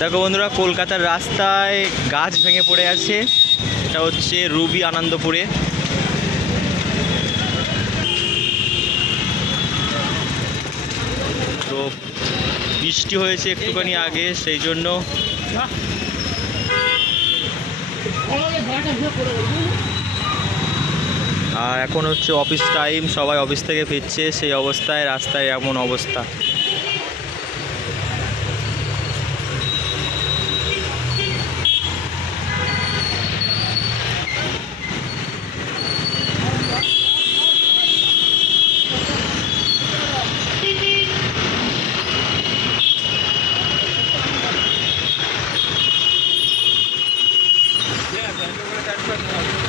দেখো বন্ধুরা, কলকাতার রাস্তায় গাছ ভেঙে পড়ে আছে। এটা হচ্ছে রুবি আনন্দপুরে। তো বৃষ্টি হয়েছে একটুখানি আগে, সেই জন্য। আর এখন হচ্ছে অফিস টাইম সবাই অফিস থেকে ফিরছে, সেই অবস্থায় রাস্তায় এমন অবস্থা। కూడా